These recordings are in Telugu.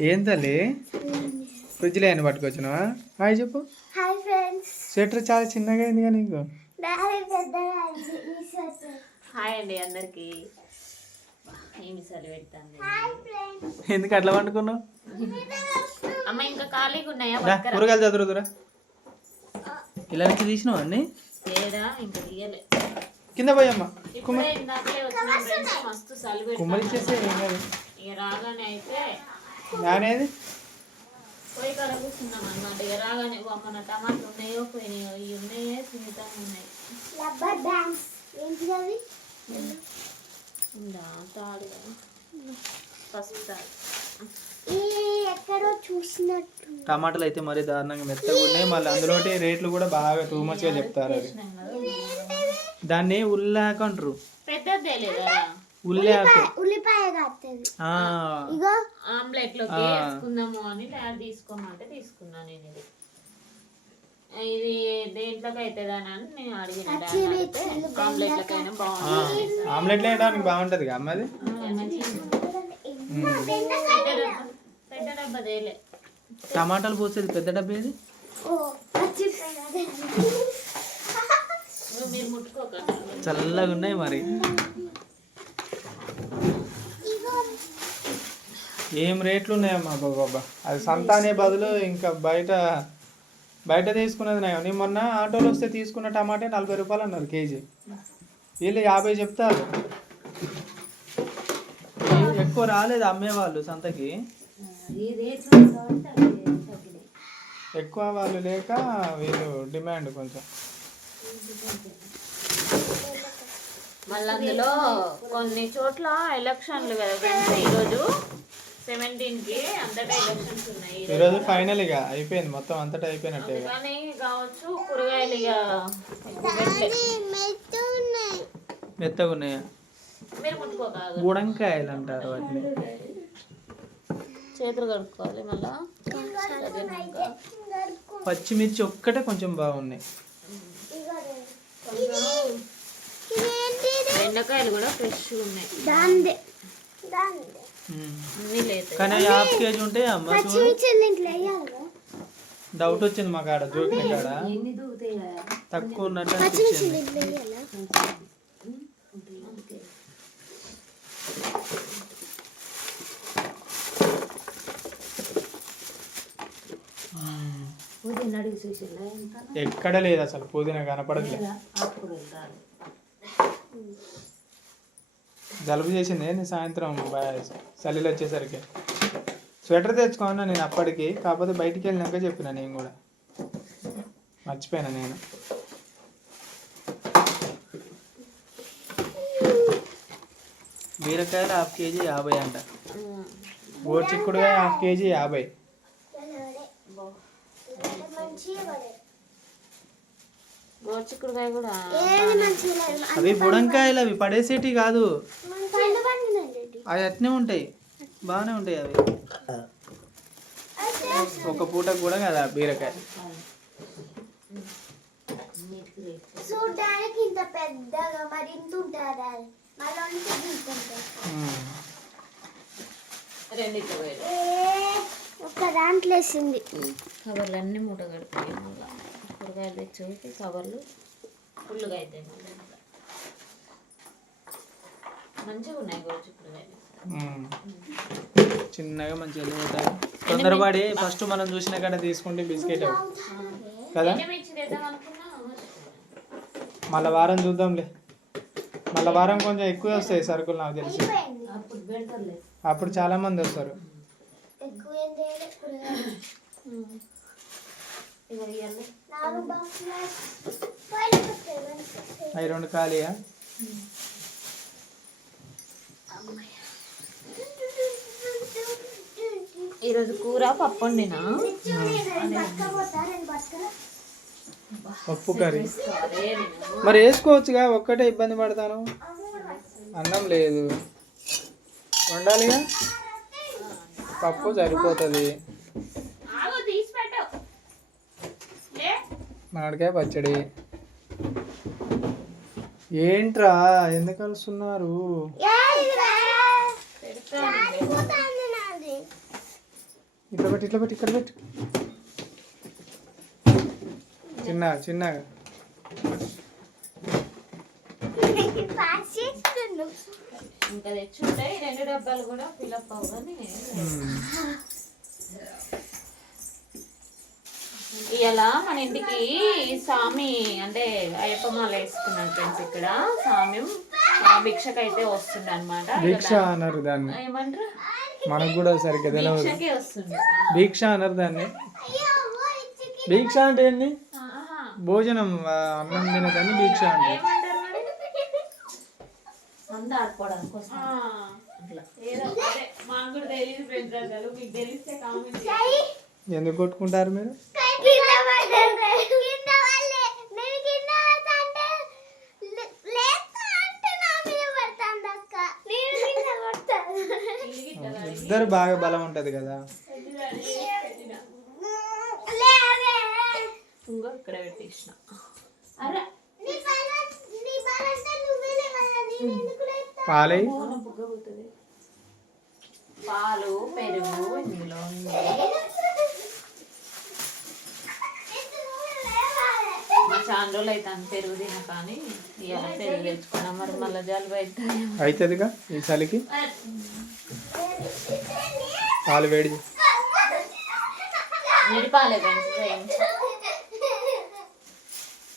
ఏం తల్లి ఫ్రిడ్జ్లో ఏమైనా పట్టుకొచ్చినావా? హాయ్ చెప్పు. హాయ్ ఫ్రెండ్స్ స్వెటర్ చాలా చిన్నగా అయిందిగా నీకు. అయింది. ఈ షర్ట్ హాయ్ అండి అందరికి. ఎందుకు అట్లా వండుకున్నావు? అమ్మ ఇంకా ఖాళీగా ఉన్నాయా? కూరగాయలు చదువుతురా ఇలా నుంచి తీసినావు అన్ని? లేడా ఇంకా తీయలే. కింద పోయమ్మా. కుమ్మరి పెడతాను చేసే ఇక రాగానే అయితే నానేది? కూర్చున్నాం ఇక రాగానే టమాటాలు ఉన్నాయో పోయినాయో ఇవి ఉన్నాయో సున్నితంగా ఉన్నాయి. Rubber dance. ఏంటి అవి ఉందా? తాడు పసుపు తాడు ఈ ఎక్కడో చూసినట్టు. టమాటాలు అయితే మరీ దారుణంగా మెత్తగా ఉన్నాయి. మళ్ళీ అందులో రేట్లు కూడా బాగా టూ మచ్గా చెప్తారు అవి. దాన్ని ఉల్లాక అంటారు. ఉల్లాకు. ఉల్లిపాయ ఇగో ఆమ్లెట్లోకి వేసుకుందాము అని డాడీ తీసుకోమంటే తీసుకున్నా నేను ఇది. ఇది దేంట్లోకి అవుతుందని అని నేను అడిగిన డాడీ అడిగితే ఆమ్లెట్ లకైనా ఆ, బాగుంటుంది. ఆమ్లెట్లు వేయడానికి బాగుంటుంది కదా అమ్మది పెద్ద డబ్బా తేలే. టమాటాలు పోసేది పెద్ద డబ్బా ఏది? ఓ మర్చిపోయాను నువ్వు మీరు ముట్టుకోకండి. చల్లగా ఉన్నాయి మరి. ఏం రేట్లు ఉన్నాయమ్మా బాబా అది సంత అనే బదులు ఇంకా బయట బయట తీసుకున్నది నయం నేను మొన్న ఆటోలో వస్తే తీసుకున్న టమాటే నలభై రూపాయలు అన్నారు కేజీ. వీళ్ళు యాభై చెప్తారు. ఏ- ఎక్కువ రాలేదు అమ్మేవాళ్ళు సంతకి. ఎక్కువ వాళ్ళు లేక వీళ్ళు డిమాండ్ కొంచెం. మళ్ళీ అందులో కొన్ని చోట్ల ఎలక్షన్లు కదా ఈరోజు? సెవెంటీన్కి అంతటా ఎలక్షన్స్ ఉన్నాయి. ఈరోజు. ఫైనల్ ఇక అయిపోయింది. మొత్తం అంతటా అయిపోయినట్టే. కానీ కావచ్చు కూరగాయలు ఇక మెత్తగా ఉన్నాయా మీరు ముట్టుకోకాదు. గుడంకాయలు అంటారు వాటిని. చేతులు కడుక్కోవాలి మళ్ళా. పచ్చిమిర్చి ఒక్కటే కొంచెం బాగున్నాయి. బెండకాయలు కూడా ఫ్రెష్ ఉన్నాయి. కానీ హాఫ్ కేజీ ఉంటే అమ్మ డౌట్ వచ్చింది మా కాడ జోకిన కాడ? తక్కువ ఉన్నట్టు అనిపించింది. ఎక్కడ లేదు అసలు పుదీనా కనపడట్లేదు జలుబు చేసింది నేను సాయంత్రం? చలిలో వచ్చేసరికి. స్వెటర్ తెచ్చుకోను నేను అప్పటికి కాకపోతే బయటికి వెళ్ళినాక చెప్పిన నేను కూడా. మర్చిపోయినా నేను. బీరకాయలు హాఫ్ కేజీ యాభై అంట. గోరు చిక్కుడుగా హాఫ్ కేజీ యాభై. గోచిక్కుడుకాయ కూడా అవి బుడంకాయలు అవి పడేసేటి కాదు. అవి అట్నే ఉంటాయి. బాగానే ఉంటాయి అవి. ఒక పూట కూడా కదా బీరకాయ. చూడడానికి ఇంత పెద్దగా మరి ఇంత ఉంటుందా? ఒక దాంట్లో వేసింది. కవర్లు అన్నీ మూట కడిపోయాయి మళ్ళీ. కూరగాయలు తెచ్చి కవర్లు ఫుల్గా అవుతాయి. మంచిగా ఉన్నాయి. చిన్నగా మంచిగా తొందరపడి ఫస్ట్ మనం చూసిన కాడ తీసుకుంటే బిస్కెట్. అవి కదా? మళ్ళీ వారం చూద్దాంలే. మళ్ళీ వారం కొంచెం ఎక్కువ వస్తాయి సరుకులు నాకు తెలిసి. అప్పుడు పెడతారులే. అప్పుడు చాలా మంది వస్తారు. అవి రెండు ఖాళీయా? ఈరోజు కూర పప్పు వండినా. పప్పు కర్రీ. మరి వేసుకోవచ్చుగా ఒక్కటే ఇబ్బంది పడతాను. అన్నం లేదు. వండాలిగా? పప్పు సరిపోతుంది ఆగు తీసి పెట్టు లే మామిడికాయ పచ్చడి. ఏంట్రా? ఎందుకు కలుస్తున్నారు. ఇట్లా పెట్టి ఇట్లా పెట్టి ఇక్కడ పెట్టు. చిన్నగా చిన్నగా ఇంకా తెచ్చుంటే ఈ రెండు డబ్బాలు కూడా ఫిలప్ అవ్వని. ఇలా మన ఇంటికి స్వామి అంటే అయ్యప్ప మాల వేసుకున్నాం ఫ్రెండ్స్ ఇక్కడ. స్వామి ఆ, భిక్షకైతే వస్తుంది అనమాట దీక్ష అన్నారు దాన్ని. ఏమంటారు? మనకు కూడా సరిగ్గా తెలియదు భిక్షకే వస్తుంది. దీక్ష అన్నారు దాన్ని. దీక్ష అంటే ఏంది? ఆహా. భోజనం అన్నం తినదాన్ని దీక్ష అంటే. ఏమంటారు మరి? అంద ఆడుకోవడానికి వస్తుంది అట్లా. ఏదో అదే మాకు కూడా తెలియదు ఫ్రెండ్స్ అసలు. మీకు తెలిస్తే కామెంట్ ఎందుకు కొట్టుకుంటారు మీరు. ఇద్దరు బాగా బలం ఉంటది కదా ఇక్కడ పెట్టేసిన? పాలై పాలు పెరుగు ఇందులో ఉంది నువ్వు లేవాలి. మా చాలా రోజులు పెరుగు తిన కానీ ఇవాళ పెరుగు తెచ్చుకున్నాం మరి మళ్ళీ జలుబు అవుతుంది. అవుతుందిగా ఈ చలికి? పాలు వేడి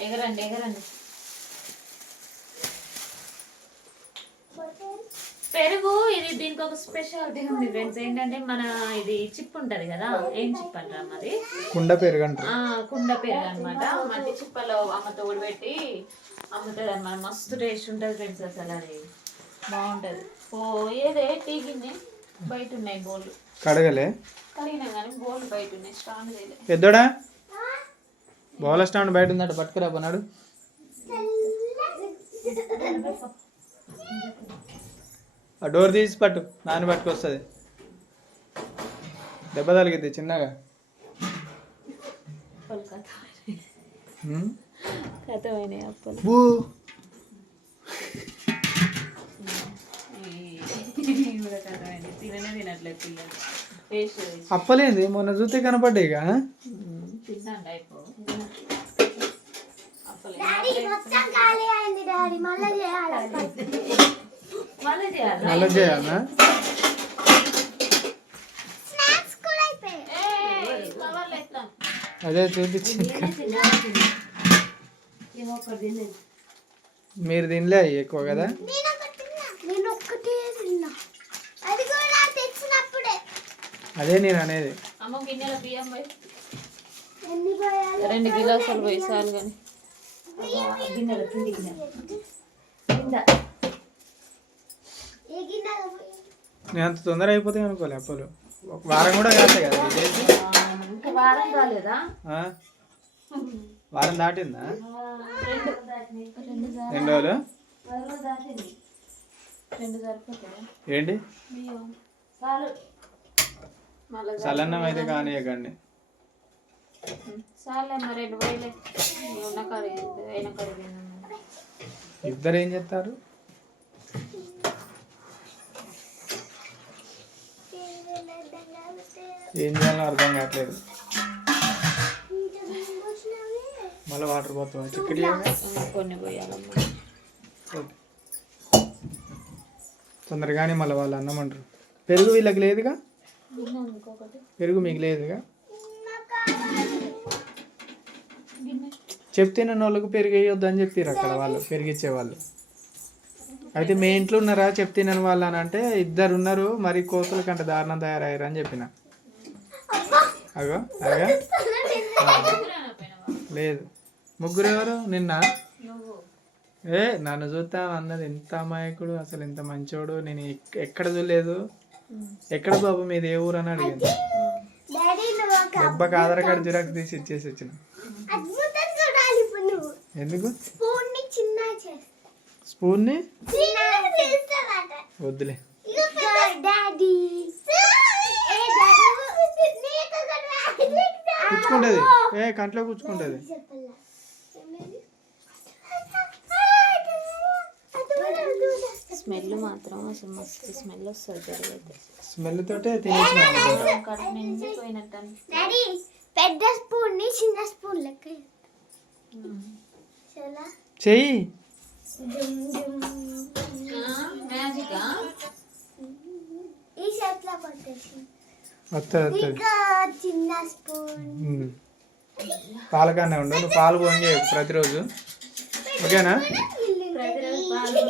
ఎగరండి ఎగరండి పెరుగు ఇది దీనికి ఒక స్పెషాలిటీ ఉంది ఫ్రెండ్స్ ఏంటంటే మన ఇది చిప్ ఉంటది కదా ఏం చిప్ అంటారా మరి కుండ పెరుగంటారు. ఆ కుండ పెరుగు అనమాట మట్టి చిప్పలో అమ్మ తోడు పెట్టి అమ్ముతుంది అనమాట మస్తు టేస్ట్ ఉంటుంది ఫ్రెండ్స్ అసలు అది. బాగుంటది. ఓ ఏదే టీ గిన్నె? బయట ఉన్నాయి బోళ్ళు కడగలే? కలిగినా కానీ బోళ్ళు బయట ఉన్నాయి స్ట్రాంగ్ చేయలే. పెద్దోడా బౌల స్టాండ్ బయట ఉందట పట్టుకురా పోనాడు. ఆ డోర్ తీసి పట్టు నాన్న పట్టుకొస్తుంది. దెబ్బ తగిలిద్ది చిన్నగా. అప్పలేంది? మొన్న చూస్తే కనపడ్డాయి ఇక మళ్ళీ చేయాలి? అదే చూపించింది మీరు తినలే అవి ఎక్కువ కదా? అది నేను అనేది. రెండు గిలాసాలు పోయి చాలు కానీ. గిన్నెల కింది గిన్నె కింద ఏ గిన్నెలో పోయి నేను అంత తొందర అయిపోతాయి అనుకోలే అప్పలు. ఒక వారం కూడా కాస్తాయి కదా. ఇంకా వారం కాలేదా ఆ? వారం దాటిందా? రెండు రోజులు? ఏంటి? బియ్యం చాలు మళ్ళీ చల్లన్నం అయితే కానియకండి ఇద్దరు ఏం చేస్తారు? ఏం చేయాలో అర్థం కావట్లేదు. మళ్ళీ వాటర్ పోతాం చిక్కడి కొన్ని పోయాలమ్మా. తొందరగానే మళ్ళీ వాళ్ళు అన్నం అంటారు పెరుగు వీళ్ళకి లేదుగా? పెరుగు మీకు లేదుగా? నన్ను వాళ్ళకి పెరుగు వేయొద్దు అని చెప్పారు అక్కడ వాళ్ళు పెరిగిచ్చే వాళ్ళు అయితే మీ ఇంట్లో ఉన్నారా? చెప్తున్నాను వాళ్ళు అని అంటే ఇద్దరు ఉన్నారు మరి కోతుల కంటే దారుణం తయారయ్యారు అని చెప్పిన. అగో అగా. లేదు. ముగ్గురు ఎవరు నిన్న ఏ నన్ను చూద్దాం అన్నది ఎంత అమాయకుడు అసలు ఎంత మంచోడు. నేను ఎక్- ఎక్కడ చూడలేదు. ఎక్కడ బాబు? మీది ఏ ఊరు అని అడిగింది. దెబ్బకి ఆధార్ కార్డు జిరాక్స్ తీసి ఇచ్చేసి వచ్చిన. ఎందుకు? చేస్తా. స్పూన్ని? వద్దులే. డాడీ ఏ డాడీ నీకు ఒక కూర్చుకుంటుంది. ఏ కంట్లో కూర్చుకుంటుంది. స్మెల్ మాత్రం అసలు మస్తు స్మెల్ వస్తుంది పెరుగు అయితే స్మెల్ తోటే. డాడీ పెద్ద స్పూన్ని చిన్న స్పూన్ లెక్క చెయ్యి. ఈ షర్ట్లో ఇంకా చిన్న స్పూన్. పాలకన్నే ఉండు నువ్వు పాలు పొంగే ప్రతిరోజు. ఓకేనా? ప్రతిరోజు పాలు